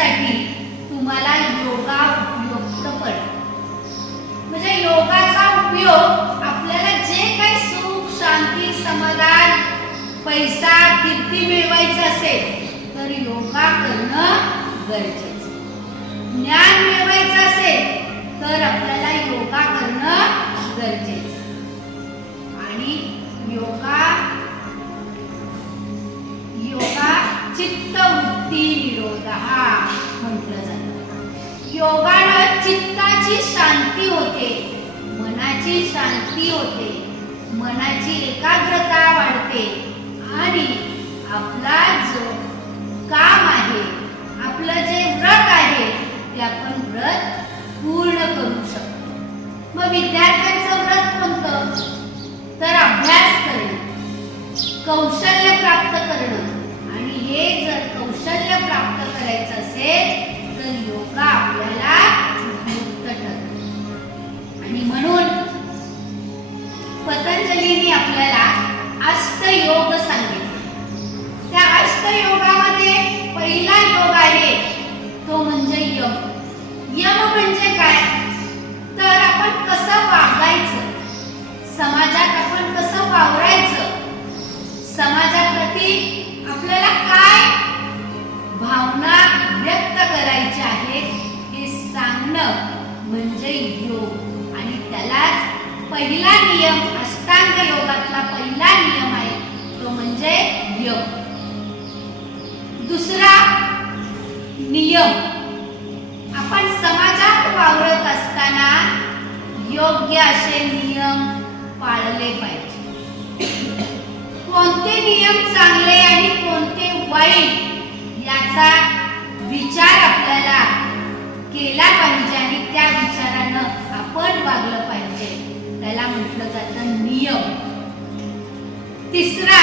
करण्यासाठी तुम्हाला योगा उपयुक्त पडेल. म्हणजे योगाचा उपयोग आपल्याला जे काही सुख शांती समाधान पैसा कीर्ती मिळवायचं असेल तर योगा करणं गरजेचं. ज्ञान मिळवायचं असेल तर आपल्याला योगा करणं गरजेचं. आणि योगा योगा चित्तवृत्ती निरोध हा शांती होते. मनाची शांती होते. मनाची एकाग्रता वाढते. आणि आपला जो काम आहे आपलं जे व्रत आहे ते आपण व्रत पूर्ण करू शकतो. मग विद्यार्थ्यांचं पतंजलीने आपल्याला अष्टयोग सांगितले. त्या अष्टयोगामध्ये पहिला योग आहे तो म्हणजे यम. यम म्हणजे काय? तर आपण कसं वागायचं? समाजात आपण कसं वावरायचं? समाजाप्रती आपल्याला काय भावना व्यक्त करायची आहे हे सांगणं म्हणजे योग. आणि त्यालाच पहिला नियम अष्टांग योगातला पहिला नियम आहे तो म्हणजे योग. दुसरा नियम आपण समाजात वावरत असताना योग्य असे नियम पाळले पाहिजे. कोणते नियम चांगले आणि कोणते वाईट याचा विचार आपल्याला केला पाहिजे आणि त्या विचारानं आपण वागलं पाहिजे. त्याला म्हटलं जातं नियम. तिसरा